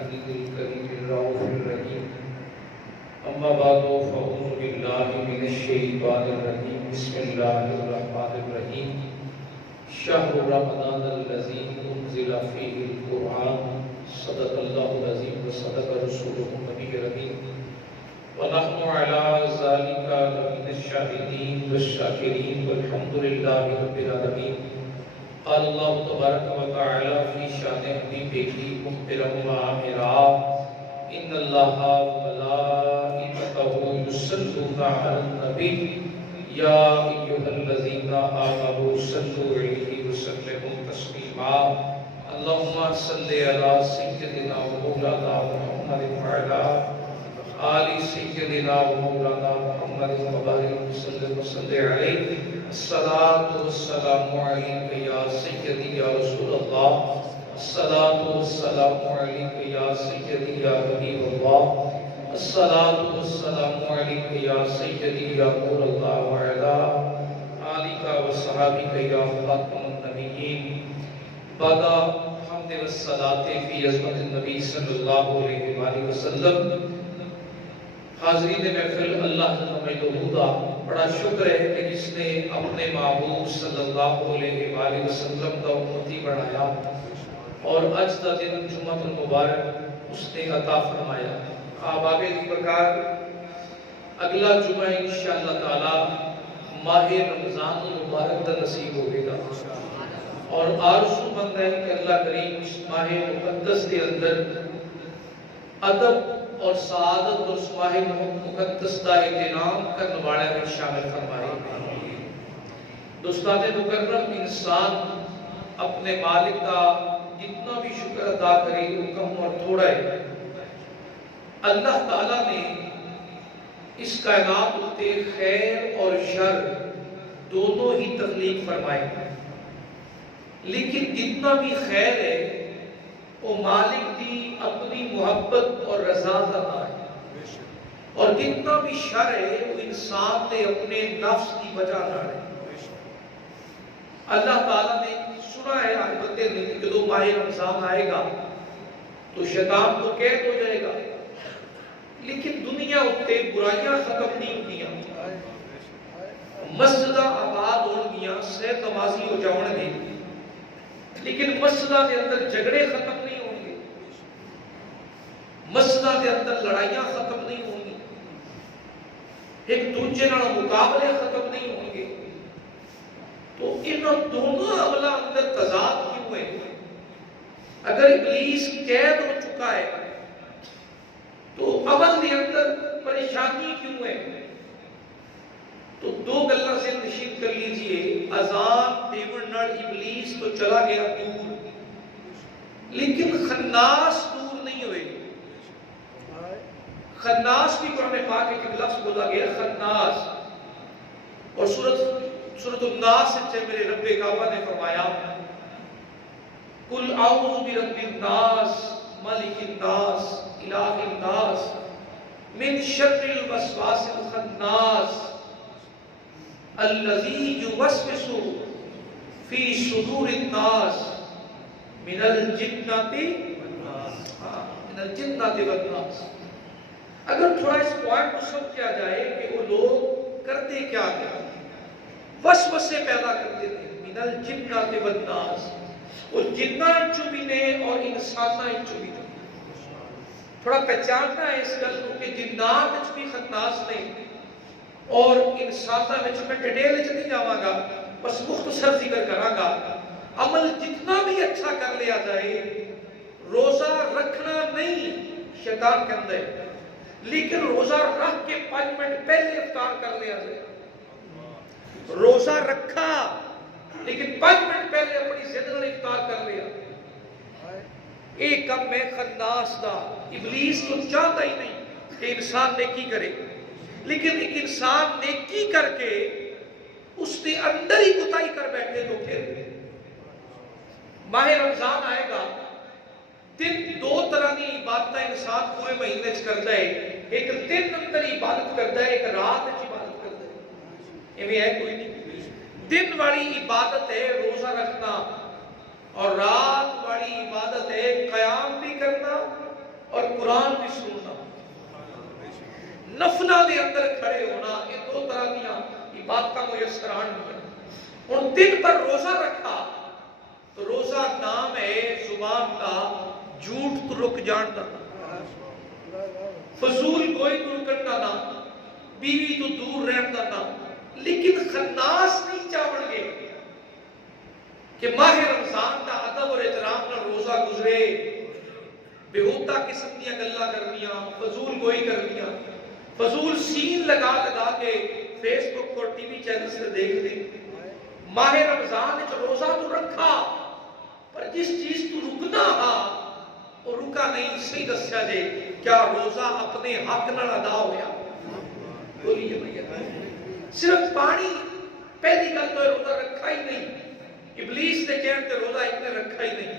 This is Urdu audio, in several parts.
الحميد الكريم الرؤوف الرحيم أما بعد فأعوذ بالله من الشيطان الرجيم بسم الله الرحمن الرحيم شهر رمضان الذي أنزل فيه القرآن صدق الله العظيم وصدق رسوله النبي الكريم ونحن على ذلك لمن الشاهدين والشاكرين والحمد لله رب العالمين قال الله تبارك وتعالى في شأن حبيبه محترم وعامرا إن الله وملائكته يصلون على النبي يا أيها الذين آمنوا صلوا عليه وسلموا تسليما اللهم صل على سيدنا ومولانا محمد وعلى آل سيدنا ومولانا محمد وبارك وسلم عليه الصلاة والسلام عليك يا سيدي يا رسول الله الصلاة والسلام عليك يا سيدي يا حبيب الله الصلاة والسلام عليك يا سيدي يا نور الله وعلى آلك وصحابك يا خاتم النبيين بعد حمد والصلاة في عظمت النبي صلی اللہ علیہ وآلہ وسلم حاضرین محفل اللہ کا بڑا شکر ہے کہ جس نے اپنے محبوب صلی اللہ علیہ وآلہ وسلم کا امتی بنایا اور اج کا دن جمعہ المبارک اس نے عطا فرمایا آباب دی پرکار اگلا جمعہ انشاءاللہ تعالی ماہ رمضان المبارک کا نصیب ہوئے گا اور آرزو مند ہے کہ اللہ کریم اس ماہ مقدس کے اندر ادب اور سعادت اور ماہ مقدس کا احترام کرنے والے میں شامل فرمائے دوستان مکرم انسان اپنے مالک کا جتنا بھی شکر ادا کرے وہ کم اور تھوڑا ہے اللہ تعالیٰ نے اس کائنات ہوتے خیر اور شر دونوں ہی تخلیق فرمائے لیکن جتنا بھی خیر ہے وہ مالک دی اپنی محبت اور رضا کا ہے اور جتنا بھی شر ہے وہ انسان نے اپنے نفس کی وجہ نہ ہے اللہ تعالیٰ نے سنا ہے ہر بندے نے کہ جب ماہ رمضان آئے گا تو شیطان تو قید ہو جائے گا لیکن دنیا اتے برائیاں ختم نہیں ہوندیاں مسجدہ آباد ہون گیاں صحت نمازی ہو جاؤں گے لیکن مسجدہ کے اندر جھگڑے ختم نہیں ہوں گے مسجدہ کے اندر لڑائیاں ختم نہیں ہوں گی ایک دوسرے نال مقابلے ختم نہیں ہوں گے تو ان دونوں عملہ اندر تضاد کیوں ہے اگر ابلیس قید ہو چکا ہے تو عمل کے اندر پریشانی کیوں ہے تو دو گلہ سے نشید کر لیجئے اذان دیون نال ابلیس تو چلا گیا دور لیکن خناس دور نہیں ہوئے خناس بھی قرآن پاک ایک لفظ بولا گیا خناس اور سورۃ الناس سے میرے رب کعبہ نے فرمایا قل اعوذ برب الناس ملک الناس الہ الناس من شر الوسواس الخناس الذي يوسوس في صدور الناس من الجنة والناس اگر تھوڑا اس پوائنٹ کو سمجھ کیا جائے کہ وہ لوگ کرتے کیا تھے وسوسے پیدا کرتے تھے من الجنة والناس وہ جنہ بھی نے اور انسانہ بھی نے تھوڑا پہچاننا ہے اس گل کو کہ جنات بھی خناس نہیں اور انسانہ میں ڈیٹیل نہیں جاواں گا بس مختصر ذکر کراں گا عمل جتنا بھی اچھا کر لیا جائے روزہ رکھنا نہیں شیطان کے اندر لیکن روزہ رکھ کے 5 منٹ پہلے افطار کر لیا جائے روزہ رکھا لیکن 5 منٹ پہلے اپنی ضد نال افطار کر لیا ایک کم میں خناس دا ابلیس تو چاہتا ہی نہیں کہ انسان نیکی کرے لیکن ایک انسان نیکی کر کے اس نے اندر ہی کوتاہی کر بیٹھے تو پھر ماہ رمضان آئے گا دو طرح کی عبادت انسان پورے مہینے کرتا ہے ایک دن اندر عبادت کرتا ہے ایک رات عبادت کرتا ہے یہ ہے کوئی نہیں دن والی عبادت ہے روزہ رکھنا اور رات والی عبادت ہے قیام بھی کرنا قرآن بھی سننا، نفلہ دے اندر کھڑے ہونا، یہ دو طرح دیا عبادتہ میسر آنی ہیں۔ ان دن پر روزہ رکھا تو روزہ نام ہے زبان کا جھوٹ تو رک جانتا نا، فضول کوئی تو رکنا نا، بیوی تو دور رہتا نا، لیکن خناس نہیں چاول گے کہ ماہ رمضان کا ادب اور احترام کا روزہ گزرے، بےہودہ قسم دیا گلاں کرنیاں، فضول گوئی کرنیاں، فضول سین لگا لگا کے فیس بک اور ٹی وی چینل سے دیکھ لیں۔ ماہ رمضان وچ روزہ تو رکھا پر جس چیز تو رکنا ہا وہ رکا نہیں، صحیح دسیا جے کیا روزہ اپنے حق نال ادا ہویا؟ بولیے بھیا، صرف پانی پہلی گل تو روزہ رکھا ہی نہیں، ابلیس نے کہتے تے روزہ ایک نے رکھا ہی نہیں،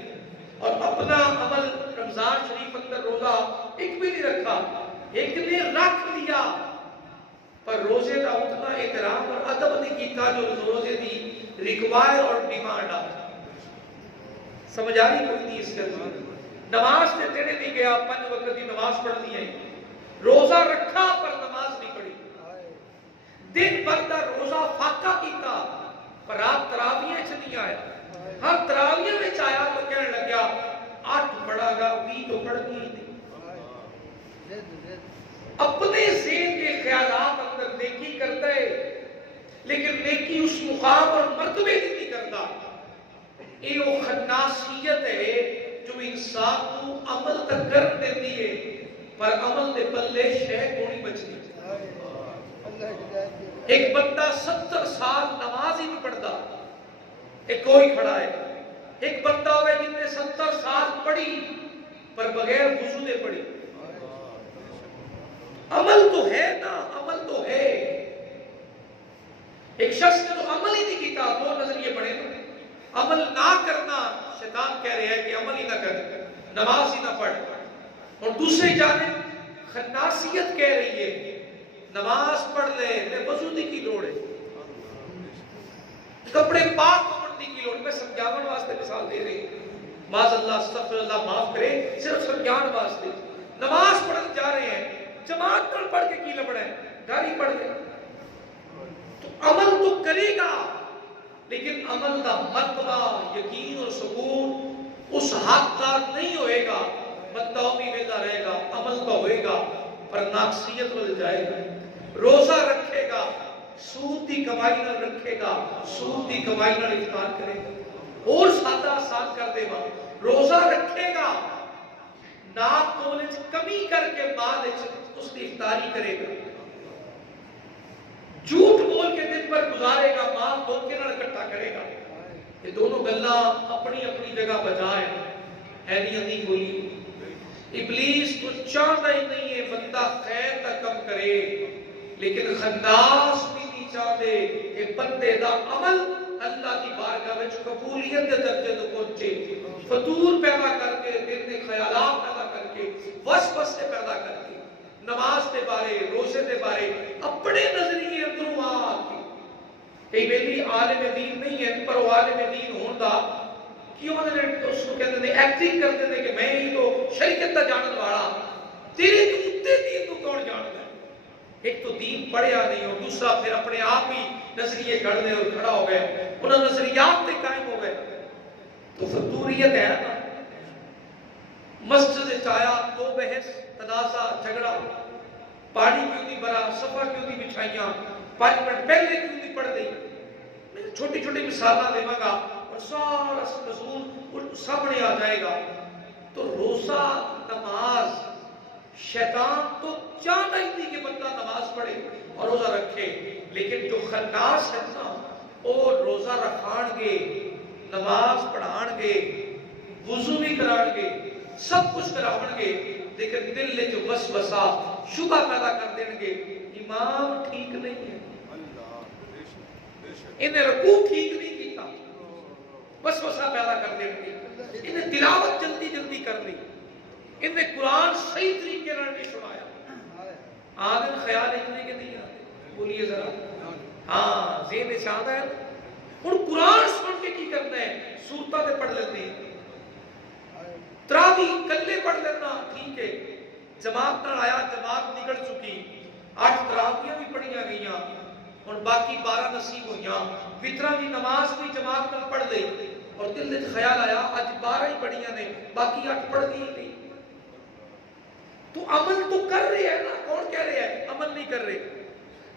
اور اپنا عمل رمضان شریف اندر روزہ ایک بھی نہیں رکھا، ایک نے رکھ لیا پر روزے کا اتنا احترام اور ادب نہیں کیتا جو روزے دی ریکوائر اور ڈیمانڈ آ۔ سمجھ آ رہی کوئی نہیں اس کے اندر؟ نماز تے تیرے نہیں گیا، 5 وقت کی نماز پڑھنی ہے، روزہ رکھا پر نماز نہیں پڑھی، دن بھر دا روزہ فاقہ کیتا پر رات تراویح چ نہیں آیا، ہاں تراویح میں آیا تو کہنے لگیا 8 پڑھا گا 20 تو پڑھنی ہی نہیں۔ اپنے ذہن کے خیالات اندر نیکی کرتا ہے لیکن نیکی اس مقام اور مرتبے کی نہیں کرتا۔ یہ وہ خناسیت ہے جو انسان کو عمل تک کر دیتی ہے پر عمل دے پلے شے کونی بچنی۔ ایک بندہ 70 سال نماز ہی نہیں پڑھتا، ایک کوئی کھڑا ہے، ایک بندہ ہوئے جن نے 70 سال پڑھی پر بغیر وضو دے پڑھی۔ عمل تو ہے نا، عمل تو ہے۔ ایک شخص نے تو عمل ہی نہیں کیتا، دو نظریے بڑے نا، عمل نہ کرنا، شیطان کہہ رہے ہیں کہ عمل ہی نہ کر، نماز ہی نہ پڑھ، اور دوسری جانب خناسیت کہہ رہی ہے نماز پڑھ لے، وضو دی کی لوڑ ہے، کپڑے پاک ہونے کی لوڑ۔ میں سمجھاون واسطے مثال دے رہی ہوں، معاذ اللہ استغفر اللہ معاف کرے، صرف سمجھان واسطے۔ نماز پڑھنے جا رہے ہیں، جماعت پر پڑھ کے کی لبڑا ہے، گھر ہی پڑھ لے تو عمل تو کرے گا لیکن عمل کا مرتبہ یقین اور سکون اس حد تک نہیں ہوئے گا، بندہ بھی ویلا رہے گا، عمل تو ہوئے گا پر ناقصیت بن جائے گا۔ روزہ رکھے گا، سود دی کمائی نہ رکھے گا، سود دی کمائی نہ افطار کرے گا، اور سادہ آسان کر دے گا، روزہ رکھے گا، ناپ تول وچ کمی کر کے بعد اس کی افطاری کرے گا، جھوٹ بول کے دن پر گزارے گا، مال دھوکے نال اکٹھا کرے گا۔ یہ دونوں گلاں اپنی اپنی جگہ بجائے ہے نہیں بولی۔ ابلیس تو چاہتا ہی نہیں ہے بندہ خیر کا کم کرے، لیکن خناس بھی نہیں چاہتے کہ بندے دا عمل اللہ کی بارگاہ وچ قبولیت دے درجے تک پہنچے۔ فطور پیدا کر کے، دل میں خیالات پیدا کر کے، وسوسے پیدا کر کے، نماز دے بارے، روزے دے بارے اپنے نظریے اندروں آ کے کئی ویلی عالم دین نہیں ہے پر وہ عالم دین ہوندا کیوں نے اس کو کہتے ہیں ایکٹنگ کرتے ہیں کہ میں ہی تو شریعت دا جانن والا، تیرے تو اتے دین کو کون جانتا ہے؟ ایک تو دین پڑھیا نہیں اور دوسرا پھر اپنے آپ ہی نظریے گھڑ دے اور کھڑا ہو گئے، انہاں نظریات تے قائم ہو گئے، تو فطوریت ہے نا۔ مسجد چایا تو بحث تنازع جھگڑا، پانی کیوں نہیں بھرا، صفا کیوں نہیں بچھائیاں، 5 منٹ پہلے کیوں نہیں پڑھ دی، میں چھوٹی چھوٹی مثالیں دے گا اور سارا مضمون سامنے آ جائے گا۔ تو روزہ نماز شیطان تو چاہتا ہی نہیں کہ بندہ نماز پڑھے اور روزہ رکھے، لیکن جو خناس ہے نا وہ روزہ رکھان گے، نماز پڑھان گے، وضو بھی کران گے، سب کچھ کراون گے، لیکن دل میں جو وسوسہ شبہ پیدا کر دیں گے، امام ٹھیک نہیں ہے، انہیں رکوع ٹھیک نہیں کیتا، وسوسہ پیدا کر دیں گے، انہیں تلاوت جلدی جلدی کر لی، انہیں قرآن صحیح طریقے نال نہیں سنایا۔ آدم خیال اتنے کہ نہیں آتے، بولیے ذرا، ہاں ذہن نشاد ہے، اور قرآن سن کے کی کرنا ہے، سورتاں تے پڑھ لیتے ہیں، تراویح کلے پڑھ لینا ٹھیک ہے، جماعت نہ آیا، جماعت نکل چکی، 8 تراویاں بھی پڑھیاں گئیاں، اور باقی 12 نصیب ہوئیاں، وتراں دی نماز بھی جماعت نہ پڑھ گئی، اور دل وچ خیال آیا اج 12 ہی پڑھیاں نے، باقی 8 پڑھ دی نہیں۔ تو عمل تو کر رہے ہیں نا، کون کہہ رہے ہیں عمل نہیں کر رہے؟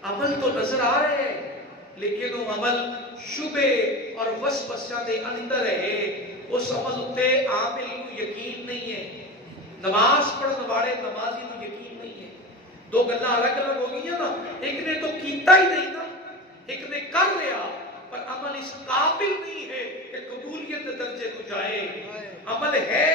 عمل تو نظر آ رہے ہیں، لیکن وہ عمل شبے اور وسوسہ دے اندر ہے، اس عمل اتے عامل کو یقین نہیں ہے۔ نماز پڑھنے والے نمازی کو یقین نہیں ہے۔ دو گلاں الگ الگ ہو گئی ہیں نا، ایک نے تو کیتا ہی نہیں نا، ایک نے کر لیا پر عمل اس قابل نہیں ہے کہ قبولیت درجے کو جائے۔ عمل ہے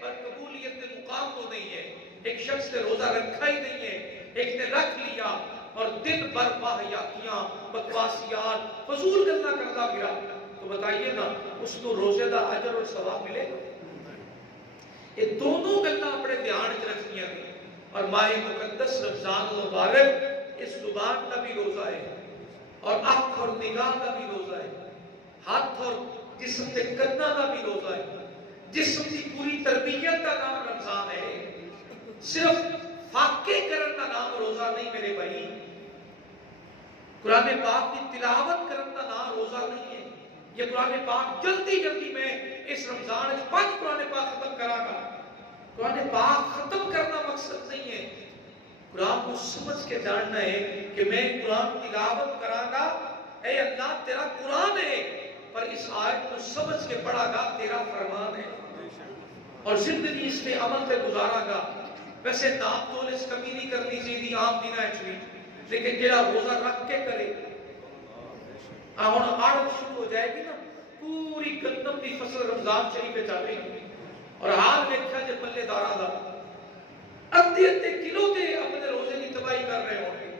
پر قبولیت مقام تو نہیں ہے۔ ایک شخص نے روزہ رکھا ہی نہیں ہے، ایک نے رکھ لیا اور دن بھر واہیاتیاں، بکواسیات، فضول گلاں کرتا پھرا، تو بتائیے نا اس کو روزے دا اجر اور ثواب ملے گا؟ یہ دونوں گلاں اپنے دھیان وچ رکھنیاں نے۔ اور ماہ مقدس رمضان المبارک، اس زبان کا بھی روزہ ہے، اور آنکھ اور نگاہ کا بھی روزہ ہے، ہاتھ اور جسم کے کنا کا بھی روزہ ہے، جسم کی پوری تربیت کا نام رمضان ہے۔ صرف فاقے کرن کا نام روزہ نہیں میرے بھائی، قرآن پاک کی تلاوت کرن کا نام روزہ نہیں ہے۔ یہ قرآن پاک جلدی جلدی میں اس رمضان 5 قرآن پاک ختم کرا گا۔ قرآن پاک ختم کرنا مقصد نہیں ہے، قرآن کو سمجھ کے جاننا ہے کہ میں قرآن تلاوت کرا گا، اے اللہ تیرا قرآن ہے، پر اس آیت کو سمجھ کے پڑھا گا تیرا فرمان ہے، اور زندگی اس پہ عمل پہ گزارا گا۔ ویسے نام تول اس کمی نہیں کرنی چاہیے عام دنوں وچ، لیکن جڑا روزہ رکھ کے کرے، ہن آڑ شروع ہو جائے گی نا، پوری گندم کی فصل رمضان شریف وچ آوے گی، اور حال ویکھیا جے پلے داراں دا ادھے ادھے کلو تے اپنے روزے کی تباہی کر رہے ہوں گے،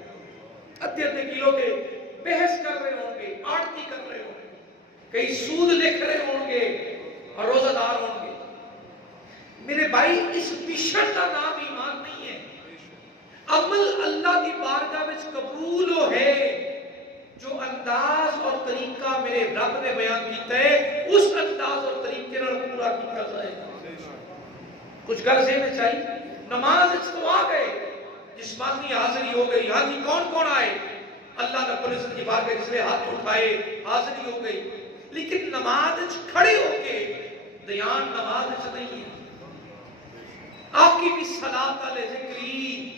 ادھے ادھے کلو تے بحث کر رہے ہوں گے، آڑتی کر رہے ہوں گے، کئی سود لکھ رہے ہوں گے اور روزہ دار ہوں گے۔ میرے بھائی اس مشن کا نام ایمان نہیں ہے۔ عمل اللہ کی بارگاہ وچ قبول ہو ہے، جو انداز اور طریقہ میرے رب نے بیان کیتا ہے، اس انداز اور طریقے نال پورا کیتا جائے گا۔ کچھ گل ذہن چاہیے، نماز تو آ گئے، جسمانی حاضری ہو گئی، ہاں جی کون کون آئے؟ اللہ رب العزت کی بارگاہ جس نے ہاتھ اٹھائے، حاضری ہو گئی، لیکن نماز کھڑے ہو کے دھیان نماز نہیں ہے۔ آپ کی بھی صلاۃ علیہ ذکری،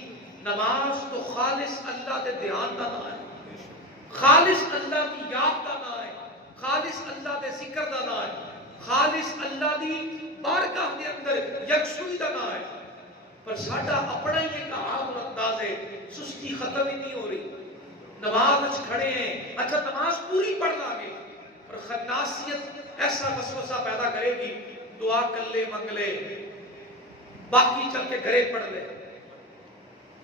نماز تو خالص اللہ دے دھیان دا نام ہے، خالص اللہ کی یاد دا نام ہے، خالص اللہ دے ذکر دا نام ہے، خالص اللہ دی بارگاہ دے اندر یکسوئی دا نام ہے۔ پر ساڈا اپنا ہی ایک عام انداز ہے، سستی ختم ہی نہیں ہو رہی۔ نماز کھڑے ہیں، اچھا نماز پوری پڑھ لیں گے، اور خناسیت ایسا وسوسہ پیدا کرے گی، دعا کر لے منگ لے، باقی چل کے گھرے پڑھ لے،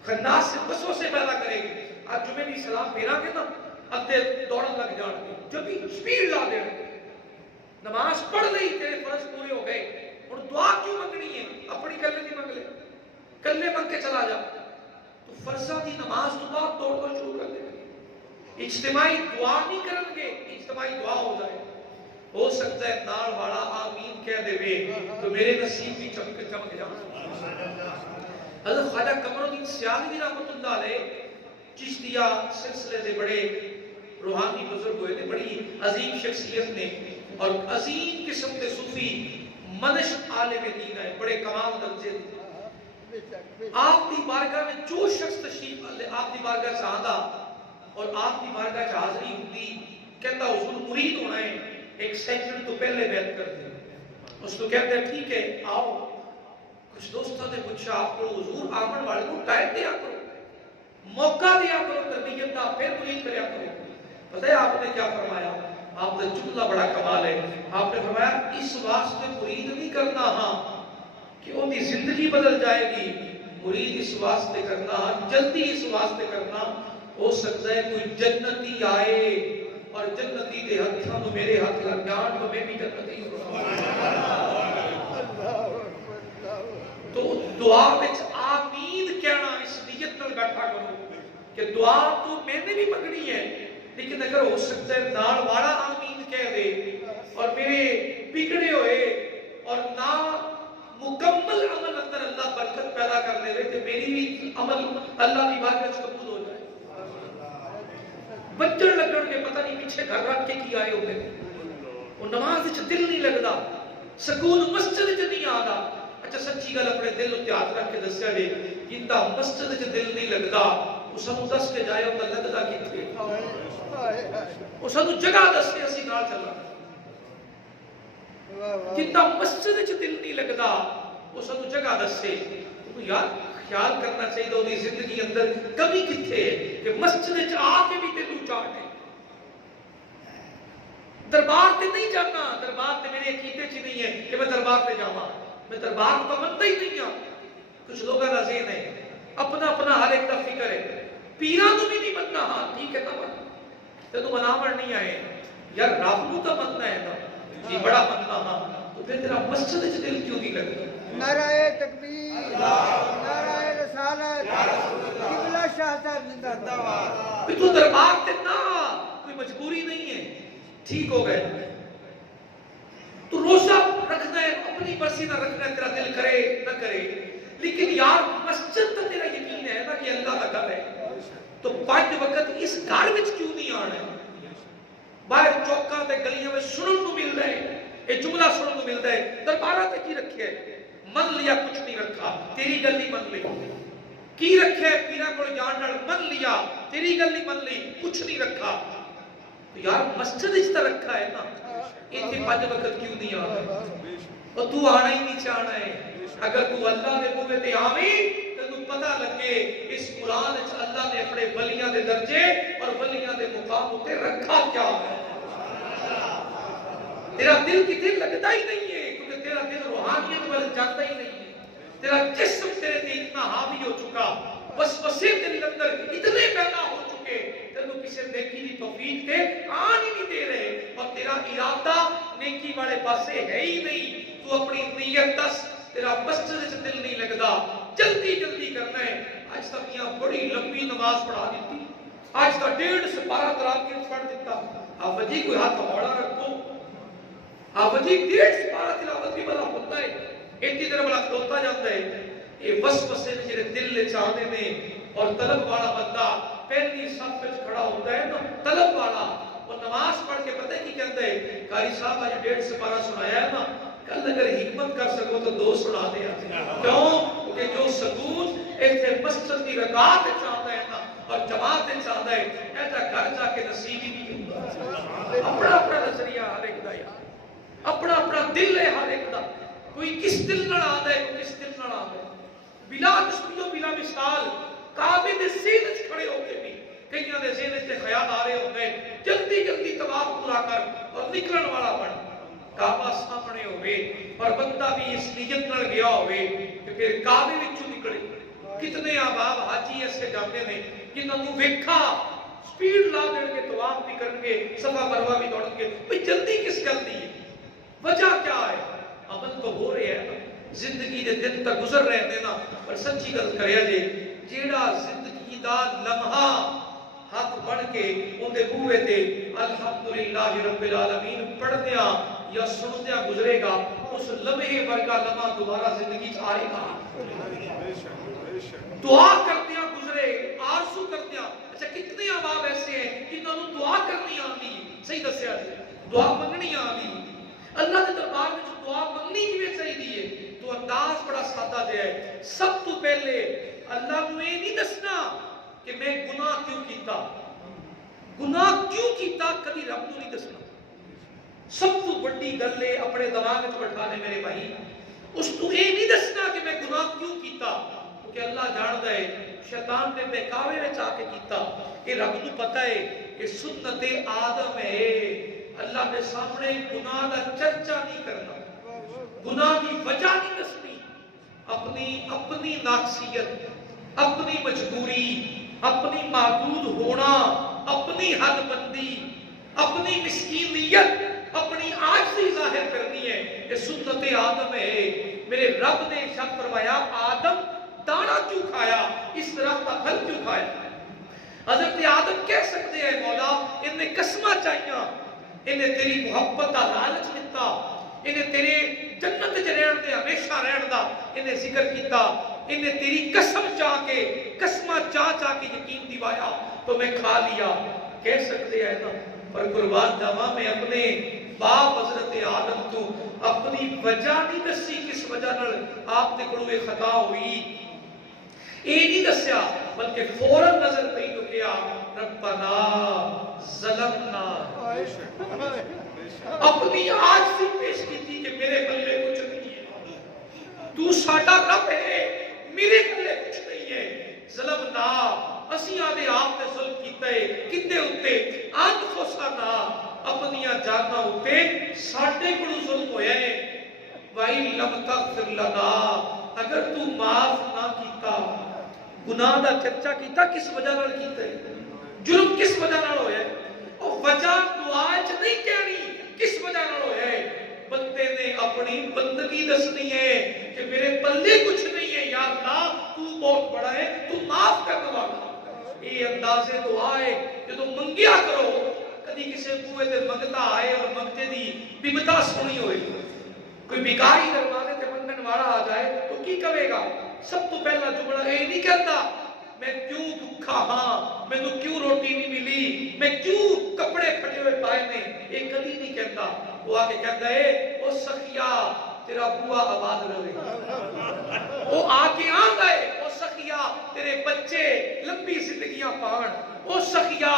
خناس سے وسوسے پیدا کرے گی۔ آج جمعے کی سلام پھیرا گے نا، ادھے دوڑن لگ جان گے، جب ہی سپیڈ لا دیں گے، نماز پڑھ لئی، تیرے فرض پورے ہو گئے، اور دعا کیوں منگنی ہے؟ اپنی کلے نہیں منگ لے، کلے منگ کے چلا جا، تو فرضہ دی نماز تو بعد دوڑ کر شروع کر دے گے، اجتماعی دعا نہیں کرن گے، اجتماعی دعا ہو جائے۔ ہو سکتا ہے نال والا آمین کہہ دے وے تو میرے نصیب بھی چمک جان۔ حضرت خواجہ قمر الدین سیالوی رحمۃ اللہ علیہ چشتیہ سلسلے دے بڑے روحانی بزرگ ہوئے تھے، بڑی عظیم شخصیت نے، اور عظیم قسم کے صوفی منش عالم دین ہے، بڑے کمال درجے تھے۔ آپ کی بارگاہ میں جو شخص تشریف آپ کی بارگاہ سے آتا اور آپ کی بارگاہ سے حاضری ہوتی، کہتا حضور مرید ہونا ہے، ایک سیکنڈ تو پہلے بیعت کر دیں۔ اس کو کہتے ہیں ٹھیک ہے آؤ۔ کچھ دوستوں نے پوچھا آپ کو حضور آمن والے کو ٹائم دیا کرو، موقع دیا کرو، تربیت کا پھر مرید کریا کرو۔ پتہ ہے آپ نے کیا فرمایا؟ آپ کا جملہ بڑا کمال ہے۔ آپ نے فرمایا اس واسطے مرید نہیں کرنا ہاں کہ ان کی زندگی بدل جائے گی، مرید اس واسطے کرنا ہاں، جلدی اس واسطے کرنا، ہو سکتا ہے کوئی جنتی آئے اور جنتی دے ہتھاں تو میرے ہاتھ لگ جان تو میں بھی جنتی ہوں۔ تو دعا وچ آمین کہنا اس نیت نال بیٹھا کرو کہ دعا تو میں نے بھی منگنی ہے، لیکن اگر ہو سکتا ہے نال والا آمین کہہ دے اور میرے بگڑے ہوئے اور نہ مکمل عمل اندر اللہ برکت پیدا کر دے کہ میری بھی عمل اللہ کی بارگاہ وچ قبول ہو جائے. بچن لگن کے پتہ نہیں پیچھے گھر رکھ کے کی آئے ہوتے ہیں. وہ نماز وچ دل نہیں لگدا, سکون مسجد وچ نہیں آندا. اچھا سچی گل اپنے دل تے ہاتھ رکھ کے دسیا جے, جندا مسجد وچ دل نہیں لگدا وہ سانوں دس کے جائے او لگدا کتھے, وہ سانوں جگہ دس کے اسی نال چلاں. جندا مسجد وچ دل نہیں لگدا وہ سانوں جگہ دسے. یار خیال کرنا چاہیے اودی زندگی اندر کمی کتھے ہے کہ مسجد وچ آ کے بھی دل چاہنے. دربار تے نہیں جانا, دربار تے میرے عقیدے چ نہیں ہے کہ میں دربار پہ جاواں. میں دربار کو منتا ہی نہیں ہوں. کچھ لوگوں کا ذہن ہے اپنا اپنا ہر ایک کا فکر ہے. پیراں نوں بھی نہیں مننا, ہاں ٹھیک ہے نا, تینوں مناوڑ نہیں آئے یار, رب نوں تو مننا ہے نا جی, بڑا مننا ہاں, تو پھر تیرا مسجد وچ دل کیوں نہیں لگتا؟ نعرہ تکبیر, نعرہ رسالت, قبلہ شاہ صاحب زندہ باد. تو دربار تے نہ, کوئی مجبوری نہیں ہے, ٹھیک ہو گئے. تو روزہ رکھنا ہے اپنی مرضی نہ رکھنا ہے, تیرا دل کرے نہ کرے, لیکن یار مسجد تو تیرا یقین ہے نا کہ اللہ کا گھر ہے, تو 5 وقت اس گھر وچ کیوں نہیں آنا ہے؟ باہر چوکاں تے گلیاں میں سنن نوں ملدا ہے, یہ جملہ سنن نوں ملدا ہے, درباراں تے کی رکھیا ہے؟ من لیا کچھ نہیں رکھا, تیری گل نہیں من لی. کی رکھے پیراں کول جان نال من لیا, تیری گل نہیں من لی, کچھ نہیں رکھا. تو یار مسجد وچ تے رکھا ہے نا, ایتھے 5 وقت کیوں نہیں آنا؟ اور تو آنا ہی نہیں چاہنا ہے. اگر تو اللہ دے بوے تے آویں تے تو پتہ لگے اس قرآن وچ اللہ نے اپنے ولیاں دے درجے اور ولیاں دے مقام تے رکھا کیا ہے. تیرا دل کتے لگتا ہی نہیں ہے, کیونکہ تیرا دل روحانیت والے جاتا ہی نہیں ہے. تیرا جسم تیرے تے اتنا حاوی ہو چکا, وسوسے تیرے اندر اتنے پیدا ہو چکے, تینوں کسی نیکی دی توفیق تے آن ہی نہیں دے رہے, اور تیرا ارادہ نیکی والے پاسے ہے ہی نہیں. تو اپنی نیت دس, تیرا مسجد وچ دل نہیں لگدا, جلدی جلدی کرنا ہے. آج تک یہاں بڑی لمبی نماز پڑھا دیتی, آج تک 1.5 سپارہ تراویح پڑھ دیتا. آپ جی کوئی ہاتھ ہوڑا رکھو, آپ جی 1.5 سپارہ تلاوت بھی بلا ہوتا ہے, اتنی دیر بلا کھلوتا جاتا ہے. یہ وسوسے جڑے دل لے چاہتے ہیں, اور طلب والا بندہ پہلی صف وچ کھڑا ہوتا ہے نا, طلب والا, اور نماز پڑھ کے پتہ کی کہتا ہے, قاری صاحب آج 1.5 سپارہ سنایا ہے نا, کل اگر حکمت کر سکو تو 2 سنا دے. کیوں کہ جو سکون ایتھے مسجد کی رکعت چاہتا ہے نا اور جماعت چاہتا ہے, ایسا گھر جا کے نصیب ہی نہیں ہوتا. اپنا اپنا نظریہ ہر ایک دا, اپنا اپنا دل ہے ہر ایک دا. کوئی کس دل نال آندا ہے, کوئی کس دل نال آندا ہے. بلا تشبیہ بلا مثال کعبے دے سین وچ کھڑے ہو کے بھی کئیاں دے ذہن وچ خیال آ رہے ہوندے, جلدی جلدی طواف پورا کر اور نکلن والا بن. کعبہ سامنے ہوئے اور بندہ بھی اس نیت نال گیا ہوئے کہ پھر کعبے وچوں نکلے. کتنے احباب حاجی ایسے جاتے ہیں جنہاں نوں ویکھا سپیڈ لا دین گے, طواف بھی کرن گے, صفا مروہ بھی دوڑن گے. بھئی جلدی کس گل دی ہے؟ وجہ کیا ہے؟ عمل تو ہو رہے ہیں نا, زندگی دے دن تک گزر رہے ہیں نا. پر سچی گل کریا جے, جیڑا زندگی دا لمحہ ہاتھ بڑھ کے اندے بوئے تے الحمدللہ رب العالمین پڑھدیاں یا سندیاں گزرے گا, اس لمحے ورگا لمحہ دوبارہ زندگی چ آئے گا. دعا کردیاں گزرے, آرزو کردیاں. اچھا کتنے احباب ایسے ہیں جنہاں نوں دعا کرنی آندی, صحیح دسیا جی, دعا منگنی آندی. اللہ کے دربار میں دعا منگنی کیویں چاہیے ہے؟ تو انداز بڑا سادہ جہا ہے. سب تو پہلے اللہ نوں یہ نہیں دسنا کہ میں گناہ کیوں کیتا, گناہ کیوں کیتا کبھی رب نوں نہیں دسنا. سب تو بڑی گل ہے اپنے دماغ وچ بٹھا لے میرے بھائی, اس تو یہ نہیں دسنا کہ میں گناہ کیوں کیتا, کہ اللہ جاندا ہے شیطان نے بہکاوے وچ آ کے کیتا. یہ رب نوں پتہ ہے کہ سنت آدم ہے. اللہ کے سامنے گناہ کا چرچا نہیں کرنا, گناہ کی وجہ نہیں دسنی. اپنی ناقصیت, اپنی مجبوری, اپنی محدود ہونا, اپنی حد بندی, اپنی مسکینیت, اپنی عاجزی ظاہر کرنی ہے. یہ سنت آدم ہے. میرے رب نے ارشاد فرمایا, آدم دانا کیوں کھایا, اس درخت کا پھل کیوں کھایا؟ حضرت آدم کہہ سکتے ہیں مولا انہیں قسمہ چاہیے, انہیں تیری محبت کا لالچ دیتا, انہیں تیرے جنت وچ رہن دے, ہمیشہ رہن دا انہیں ذکر کیتا, انہیں تیری قسم چاہ کے قسمہ چاہ کے یقین دیوایا تو میں کھا لیا. کہہ سکتے ہیں نا پر قربان جاواں میں اپنے باپ حضرت آدم تو اپنی وجہ نہیں دسی کس وجہ نال آپ دے کولوں یہ خطا ہوئی یہ نہیں دسیا بلکہ فوراً نظر پئی تو کیا ربنا ظلمنا اپنی عاجزی پیش کی تھی کہ میرے پلے کچھ نہیں ہے تو ساڈا رب ہے میرے پلے کچھ نہیں ہے. ظلمنا اسی آدھے آپ تے ظلم کیتا ہے کتے اتے انفسنا اپنی جاناں اتے ساڈے کولوں ظلم ہویا ہے. وَإِن لَمْ تَغْفِرْ لَنَا اگر تو معاف نہ کیتا گناہ دا چرچا کیتا کس وجہ نال کیتا ہے جرم کس وجہ نال ہویا ہے اور وجہ دعا وچ نہیں کہنی کس وجہ نال ہویا ہے. بندے نے اپنی بندگی دسنی ہے کہ میرے پلے کچھ نہیں ہے یا اللہ تو بہت بڑا ہے تو معاف کرنے والا. یہ انداز دعا ہے جدوں منگیا کرو کدی کسی بوئے تے منگتا آئے اور منگتے دی بمتا سنی ہوئے کوئی بیکاری دروازے تے منگن والا آ جائے تو کی کہے گا سب تو پہلا جملہ یہ نہیں کہتا میں کیوں بھوکا ہاں میں تو کیوں روٹی نہیں ملی میں کیوں کپڑے پھٹے ہوئے پائے نے یہ کبھی نہیں کہتا. وہ آ کے کہتا ہے او سخیا تیرا بوا آباد رہے. وہ آ کے آ گئے او سخیا تیرے بچے لمبی زندگیاں پان او سخیا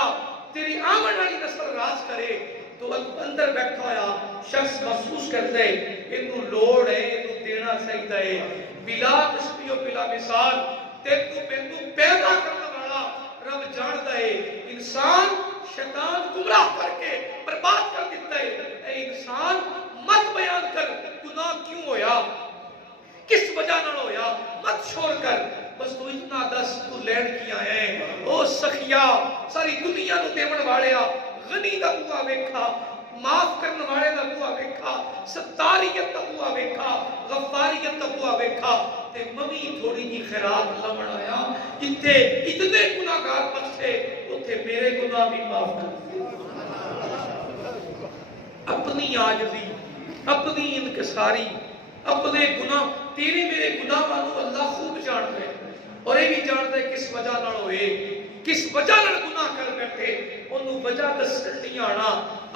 تیری آمن والی نسل راز کرے. تو اندر بیٹھا ہویا شخص محسوس کرتا ہے انہوں لوڑ ہے انہوں دینا چاہیے ہے بلا تشبیہ و بلا مثال تینوں مینوں پیدا کرنے والا رب جانتا ہے. انسان شیطان گمراہ کر کے برباد کر دیتا ہے. اے انسان مت بیان کر گناہ کیوں ہویا کس وجہ نال ہویا مت شور کر بس تو اتنا دس تو لین کی آیا ہے. او سخیا ساری دنیا نو دیون والیا غنی دا بوا ویکھا معاف کرنے والے دا بوا ویکھا ستاریت دا بوا ویکھا غفاریت دا بوا ویکھا تے ممی تھوڑی جی خیرات لمن آیا جتھے اتنے گناہگار بخشے اوتھے میرے گناہ بھی معاف کر. اپنی عاجزی اپنی انکساری اپنے گناہ تیرے میرے گناہاں نو اللہ خوب جانتا ہے اور یہ بھی جانتا ہے کس وجہ نال ہوئے کس وجہ نال گناہ کر بیٹھے انہوں وجہ دسن نہیں آنا.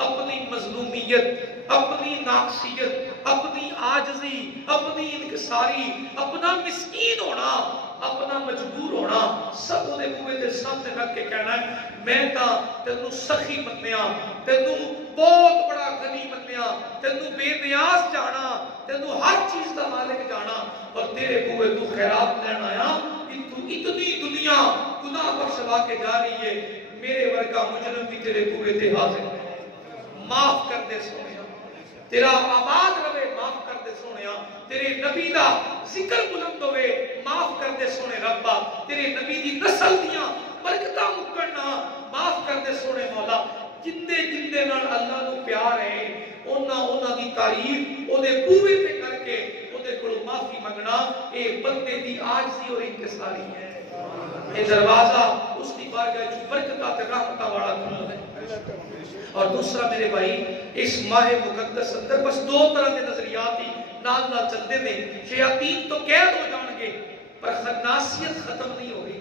اپنی مظلومیت اپنی ناقصیت اپنی عاجزی اپنی انکساری اپنا مسکین ہونا اپنا مجبور ہونا سب دے بوئے دے سامنے رکھ کے کہنا ہے میں تا تینوں سخی منیا تینوں بہت بڑا غنی منیا تینوں بے نیاز جانا تینوں ہر چیز دا مالک جانا اور تیرے بوئے تو خیرات لینا آیا اتنی دنیا گناہ بخشوا کے جا رہی ہے میرے ورگا مجرم بھی تیرے بوئے تے حاضر معاف کر دے سونیا تیرا آباد رہے معاف کر دے سونیا تیرے نبی دا ذکر بلند ہوئے معاف کر دے سونے ربا تیرے نبی دی نسل دیاں برکتہ مکرنا معاف کر دے سونے مولا. جندے نال اللہ نو پیار ہے اونا دی تعریف او دے بوئے تے کر کے او دے کولوں معافی منگنا اے بندے دی عاجزی اور انکساری ہے. اے دروازہ اس کی بارگاہ وچ برکتاں تے رحمتاں والا کھل ہے. اور دوسرا میرے بھائی اس ماہ مقدس اندر بس دو طرح کے نظریات ہی نال نال چلتے نے. شیاطین تو قید ہو جان گے پر خناسیت ختم نہیں ہوگی.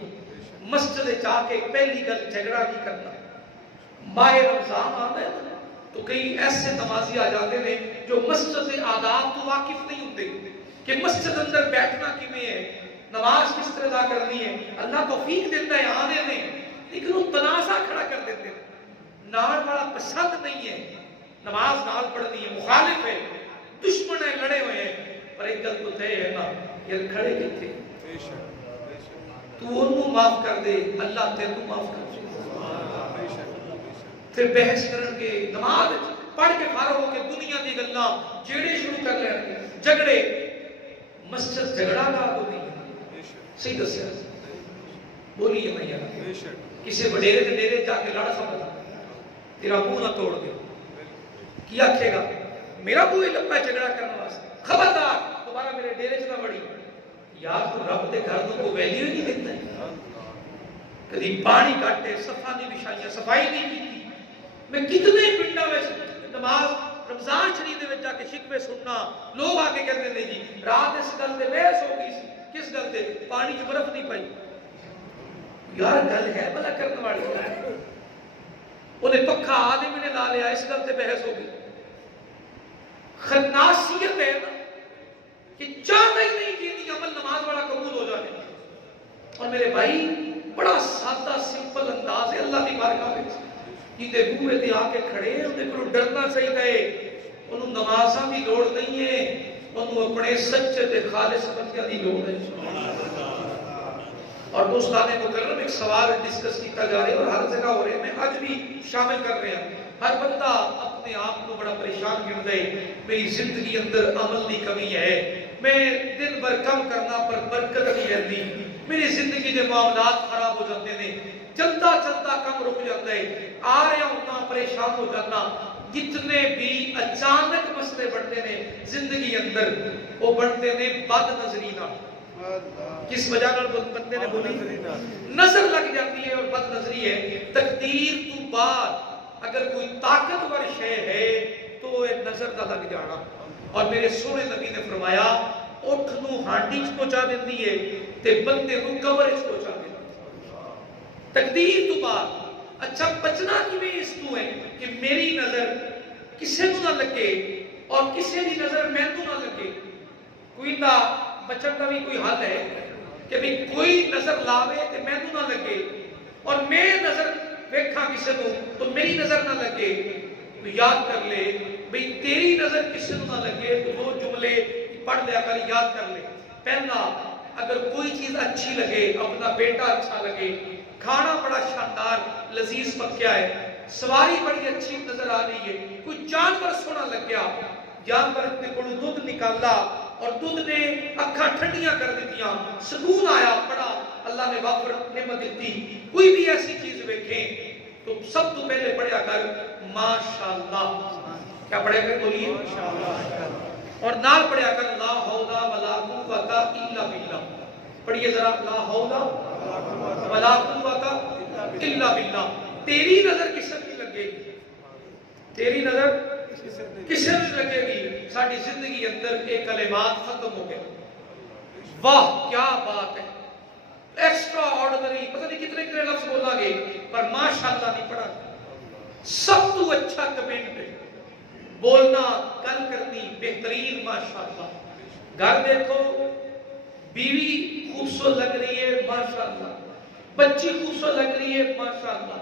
مسجد جا کے پہلی گل جھگڑا نہیں کرنا. ماہ رمضان آتا ہے تو کئی ایسے نمازی آ جاتے ہیں جو مسجد کے آداب تو واقف نہیں ہوتے کہ مسجد اندر بیٹھنا کیویں ہے نماز کس طرح ادا کرنی ہے. اللہ توفیق دیتا ہے آنے میں لیکن وہ تنازع کھڑا کر دیتے ہیں. نال والا پسند نہیں ہے نماز نال پڑھنی ہے مخالف ہے دشمن ہے لڑے ہوئے ہیں پر ایک گل تو ہے نا یہ کھڑے کتنے تو انہوں معاف کر دے اللہ تینوں معاف کر دے. پھر بحث کرن کے نماز پڑھ کے فارغ ہو کے دنیا دی گلاں جیڑے شروع کر لین گے جھگڑے. مسجد جھگڑا کا تو نہیں صحیح دسیا بولیے میں یار کسی وڈیرے تے ڈیرے جا کے لڑ خبر تیرا منہ نہ توڑ دے کیا کہے گا میرا منہ ہی لمبا جھگڑا کرنے واسطے خبردار تمہارا میرے ڈیرے چ نہ بڑی. یار تو رب دے گھر کو ویلیو ہی نہیں دیتا ہے. کدی پانی کاٹے صفا نہیں بچھائیاں صفائی نہیں کی. میں کتنے پنڈا میں نماز رمضان شریف دے وچ جا کے شکوے سننا لوگ آ کے کہتے ہیں جی رات اس گل تے بحث ہو گئی سی کس گل تے پانی چ برف نہیں پائی. یار گل ہے بلا کرنے والی. انہیں پکھا آدمی نے لا لیا, اس گل سے بحث ہو گئی. خناسیت ہے نا کہ چاہتا ہی نہیں کہ عمل نماز بڑا قبول ہو جائے. اور میرے بھائی بڑا سادہ سمپل انداز ہے اللہ کی بارگاہ میں. جیتے بوئے تے آ کے کھڑے انہیں کو ڈرنا چاہیے. انہوں نمازاں دی لوڑ نہیں ہے, انہوں اپنے سچے تے خالص بندیاں دی لوڑ ہے. اور دوستان مکرم ایک سوال ڈسکس کیتا جا رہے اور ہر جگہ ہو رہے, میں آج بھی شامل کر رہے ہیں. ہر بندہ اپنے آپ کو بڑا پریشان کر دے, میری زندگی اندر عمل کی کمی ہے, میں دن بھر کم کرنا پر برکت نہیں رہتی, میری زندگی کے معاملات خراب ہو جاتے ہیں, چلتا چلتا کم رک جاتا ہے, آ رہا ہونا پریشان ہو جانا. جتنے بھی اچانک مسئلے بڑھتے ہیں زندگی اندر وہ بڑھتے ہیں بد نظری نہ. کس وجہ بندے نے بولی نظر لگ جاتی ہے, اور بد نظری ہے. تقدیر تو بعد اگر کوئی طاقتور شے ہے تو یہ نظر دا لگ جانا. اور میرے سونے نبی نے فرمایا اٹھ نو ہانڈی چ پہنچا دیندی ہے تے بندے نو قبر چ پہنچا دیندی. تقدیر تو بعد. اچھا بچنا کیویں اس تو ہے کہ میری نظر کسے نو نہ لگے اور کسے دی نظر مینوں نہ لگے. کوئی نہ بچن کا بھی کوئی حل ہے کہ بھی کوئی نظر لاوے تے مینوں نہ لگے, اور میں نظر ویکھاں کسے نو تو میری نظر نہ لگے. تو یاد کر لے بھئی تیری نظر کسے نو نہ لگے تو دو جملے پڑھ لیا کر, یاد کر لے. پہلا, اگر کوئی چیز اچھی لگے, اپنا بیٹا اچھا لگے, کھانا بڑا شاندار لذیذ پکیا ہے, سواری بڑی اچھی نظر آ رہی ہے, کوئی جانور سونا لگ گیا, جانور نے کوئی دودھ نکالا اور دودھ نے اکھاں ٹھنڈیاں کر دیتیاں, سکون آیا, بڑا اللہ نے وافر نعمت دیتی. کوئی بھی ایسی چیز دیکھیں تو سب تو پہلے پڑھیا کر ماشاءاللہ. کیا پڑھے کر بولیے ماشاءاللہ, اور نال پڑھیا کر لا حول ولا قوت الا باللہ. پڑھیے ذرا لا حول ولا قوت الا باللہ. تیری نظر کس سے لگے گی, تیری نظر کس سے لگے گی. ساری زندگی اندر ایک کلمات ختم ہو گئے. واہ کیا بات ہے, ایکسٹرا آرڈنری, پتہ نہیں کتنے کتنے لفظ بولا گے پر ماشاءاللہ نہیں پڑھا. سب تو اچھا کمنٹ بولنا, کل کرنی بہترین ماشاءاللہ. گھر دیکھو بیوی خوبصورت لگ رہی ہے ماشاءاللہ, بچی خوبصورت لگ رہی ہے ماشاءاللہ,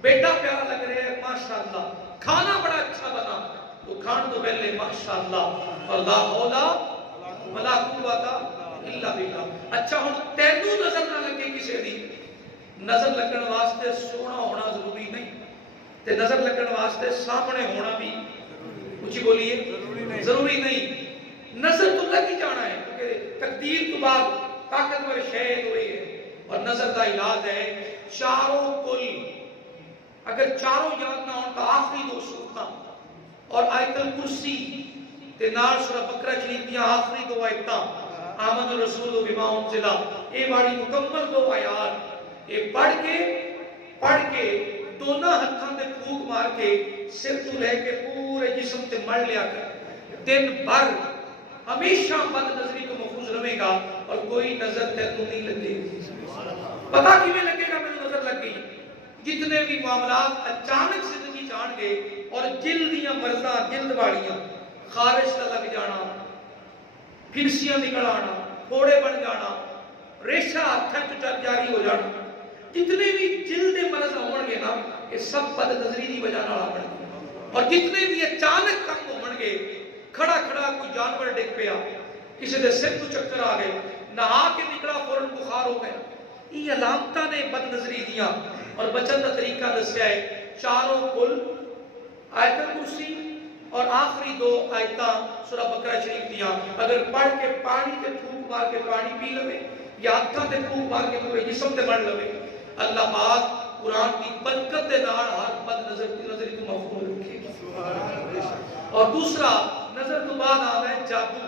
بیٹا پیارا لگ رہا ہے ماشاءاللہ, کھانا بڑا اچھا بنا تو کھان تو پہلے ماشاءاللہ, اور لا حول ولا قوت الا باللہ. اچھا ہن تینوں نظر نہ لگے کسے دی, نظر لگن واسطے سونا ہونا ضروری نہیں, تے نظر لگن واسطے سامنے ہونا بھی اچھی بولیے ضروری نہیں. نظر تو لگ ہی جانا ہے کیونکہ تقدیر تو بعد طاقتور شے ہوئی ہے. اور نظر کا علاج ہے چاروں کل. اگر چاروں یاد نہ ہوں تو آخری دو سورتاں اور آیت الکرسی تے نال سورہ بقرہ شریف دی آخری دو آیتاں آمن الرسول بما انزل, اے والی مکمل دو آیات یہ پڑھ کے دونوں ہتھاں تے پھونک مار کے سر تو لے کے پورے جسم تے مڑ لیا کر. دن بھر ہمیشہ بد نظری تو محفوظ رہے گا اور کوئی نظر تینوں نہیں لگے گی. پتہ کیویں لگے گا مینوں نظر لگ گئی. جتنے بھی معاملات اچانک زندگی جان گے اور جلد دیاں مرضاں, جلد والیاں, خارش کا لگ جانا, پھرسیاں نکل آنا, پھوڑے بن جانا, ریشہ ہتھاں چ جاری ہو جانا, جتنے بھی جلد مرض ہون گے نا یہ سب بد نظری دی وجہ نال بن گے. اور جتنے بھی اچانک کم ہون گے, کھڑا کھڑا کوئی جانور ڈگ پیا, کسی دے سر تو چکر آ گئے, نہا کے نکلا فوراً بخار ہو گیا, یہ علامتاں نے بد نظری دیاں. اور بچن کا طریقہ دسیا ہے چاروں کل آیت الکرسی اور آخری دو آیتاں سورہ بقرہ شریف دیاں اگر پڑھ کے پانی تے پھونک مار کے پانی پی لوے یا ہتھاں تے پھونک مار کے پورے جسم تے مڑ لوے, اللہ پاک قرآن کی برکت دے نال ہر بد نظری تو محفوظ رکھے گا. اور دوسرا نظر تو بعد آنا ہے جادو.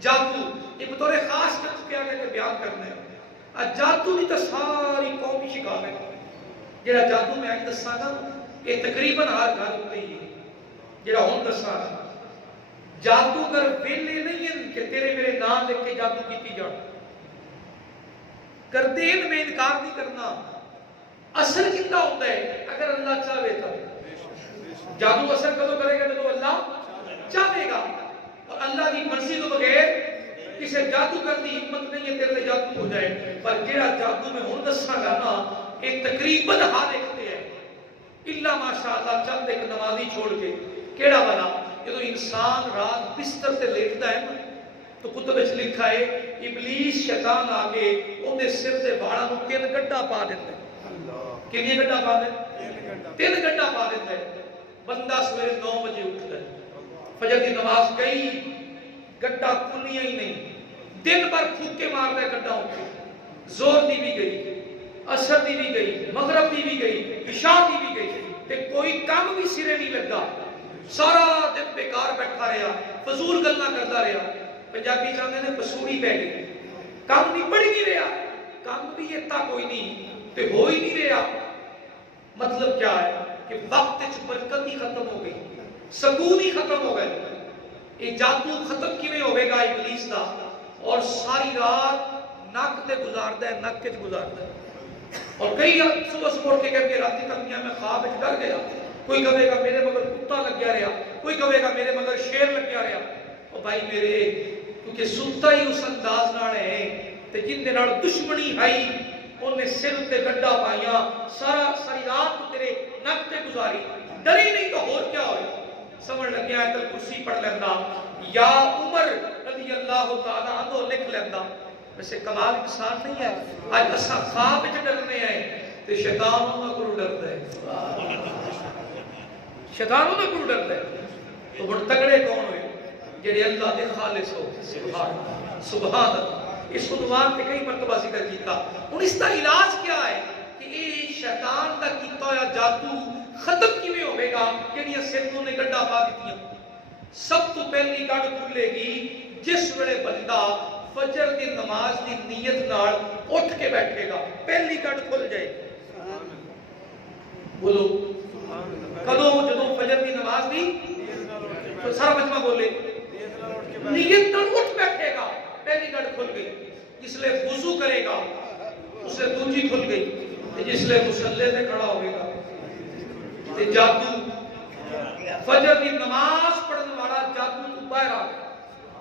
جادو یہ بطور خاص کر چکے آگے کہ بیان کرنا ہے. جادو بھی تو ساری قومی شکار ہے. جڑا جادو میں آج دساں گا یہ تقریباً ہر گھر ہوتا ہی ہے. جڑا ہوں دساں گا جادوگر ویلے نہیں ہیں کہ تیرے میرے نام لکھ کے جادو کیتی جان. گردین میں انکار نہیں کرنا. اثر کتنا ہوتا ہے اگر اللہ چاہے تو. جادو اثر کدو کرے گا جب اللہ چاہے گا. اور اللہ کی مرضی تو بغیر کسی جادوگر کی ہمت نہیں ہے تیرے تے جادو ہو جائے. پر جیڑا جادو میں ہن دساں گا نا یہ تقریباً ہر ایک تے ہے الا ماشاءاللہ چند ایک نمازی چھوڑ کے. کیڑا والا جدو انسان رات بستر تے لیٹدا ہے نا تو کتب وچ لکھا ہے ابلیس شیطان آ کے اودے سر دے واڑاں نوں 3 گڈھا پا دیندا ہے. کنی گڈھا پا دیندا 3 گڈھا پا دیندا ہے. بندہ سویرے 9 بجے اٹھتا ہے فجر کی نماز گئی گڈھا کھلیا ہی نہیں. دن بھر پھوکے مارتا ہے گڈھا اٹھے. زور دی بھی گئی عصر دی بھی گئی مغرب دی بھی گئی عشاء دی بھی گئی تے کوئی کام بھی سرے نہیں لگا. سارا دن بیکار بیٹھا رہا فضول گلاں کرتا رہا. پنجابی چاہتے ہیں پسوڑی پہ گئی. کام نہیں پڑ نہیں رہا. کام بھی اتنا کوئی نہیں تے ہو ہی نہیں رہا. مطلب کیا ہے کہ وقت برکت ہی ختم ہو گئی سکون ہی ختم ہو گئے. یہ جادو ختم کیویں ہوے گا ابلیس دا. اور ساری رات نک تے گزاردا ہے نک وچ گزاردا ہے. اور کئی صبح صبح اٹھ کے کہتے رات تک میں خواب وچ ڈر گیا. کوئی کہے گا میرے مگر کتا لگیا رہا. کوئی کہے گا میرے مگر شیر لگیا رہا. او بھائی میرے کیونکہ ستا ہی اس انداز نال ہے تے جن دے نال دشمنی آئی انہیں سر تے گڈھا پائیاں ساری رات تو تیرے نک تے گزاری. ڈری نہیں تو اور کیا ہوئے. سمجھ لگیا ہے تو کرسی پڑھ لینا یا عمر رضی اللہ تعالیٰ عنہ لکھ لینا. ویسے کمال انسان نہیں ہے. آج اسا خواب وچ ڈرنے آئے تے شیطان نہ کو ڈردا ہے. شیطان نہ کو ڈردا ہے. تو بڑے تگڑے کون ہوئے جڑے اللہ دے خالص ہو. سبحان اللہ. اس عنوان پہ کئی مرتبہ ذکر کیتا. اور اس کا علاج کیا ہے کہ یہ شیطان دا کیتا ہوا جادو ختم کیویں ہوے گا جڑیاں سروں نے گڈھا پا دتیاں. سب تو پہلی گڈ کھلے گی جس ویلے بندہ فجر کی نماز دی نیت نال اٹھ کے بیٹھے گا. پہلی گڈ کھل جائے گی. بولو کدوں جدوں فجر کی نماز دی سارا مجمع بولے نیت نال اٹھ بیٹھے گا پہلی گڈ کھل گئی. جس لئے وضو کرے گا اس لئے دوجی کھل گئی. جس لئے مصلے سے کھڑا ہوئے گا تے جادو فجر کی نماز پڑھنے والا جادو تو باہر آ گیا.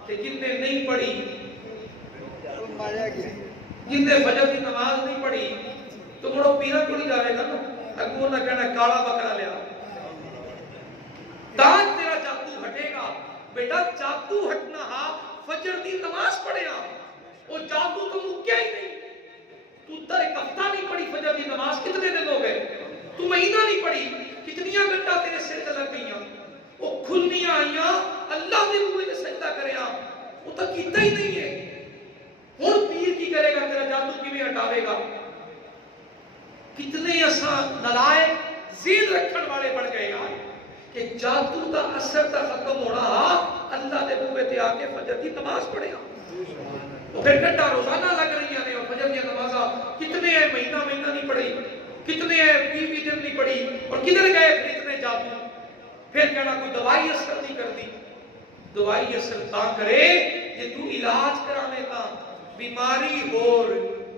تے جن نے نہیں پڑھی جن نے فجر کی نماز نہیں پڑھی تو مڑو پیرا کو نہیں جاوے گا نا. اگوں نہ کہنا کالا بکرا لیا تاج تیرا جادو ہٹے گا. بیٹا جادو ہٹنا ہا فجر دی نماز پڑھے ہاں وہ جادو تو مکیا ہی نہیں. تو در ایک ہفتہ نہیں پڑھی فجر دی نماز کتنے دن ہو گئے. تو مہینہ نہیں پڑھی کتنیاں گھنٹہ تیرے سر تے لگ گئیاں. وہ کھلنیاں آئیاں اللہ دے منہ تے سجدہ کرے ہاں وہ تو کیتا ہی نہیں ہے. ہن پیر کی کرے گا تیرا جادو کیویں ہٹاوے گا. کتنے اساں نالائق ذہن رکھن والے بن گئے ہاں کہ جادو دا اثر تا ختم ہونا اللہ دے منہ تے آ کے فجر دی نماز پڑھے ہاں. وہ پھر گھنٹہ روزانہ لگ رہی ہیں اور فجر دی نمازاں کتنے ہیں مہینہ نہیں پڑھی کتنے ہیں 20 دن نہیں پڑھی اور کدھر گئے پھر اتنے جادو. پھر کہنا کوئی دوائی اثر نہیں کرتی. دوائی اثر تا کرے یہ تو علاج کرانے تا بیماری ہور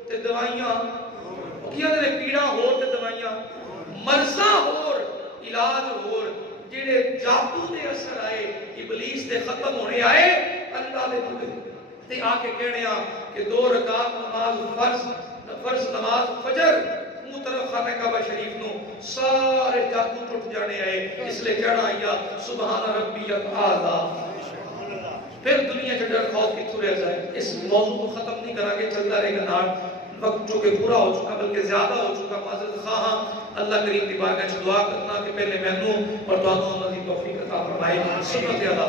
تے دوائیاں کیا دے پیڑا ہور تے دوائیاں مرضاں ہور علاج ہور. جڑے جادو دے اثر آئے ابلیس دے ختم ہونے آئے اللہ دے منہ تے آ کے کہنے آ کہ 2 رکعت نماز فرض نماز فجر منہ طرف خانہ کعبہ شریف نو سارے جادو ٹوٹ جانے آئے. اس لئے کہنا آیا سبحان ربی الاعلی. پھر دنیا سے ڈر خوف کتوں رہ جائے. اس موضوع کو ختم نہیں کرا کے چلتا رہے گا نار. وقت جو کہ پورا ہو چکا بلکہ زیادہ ہو چکا. معذرت خواہاں اللہ کریم دی بارگاہ وچ دعا کرنا کہ پہلے مینوں اور تانوں اللہ دی توفیق عطا فرمائے. سنت ادا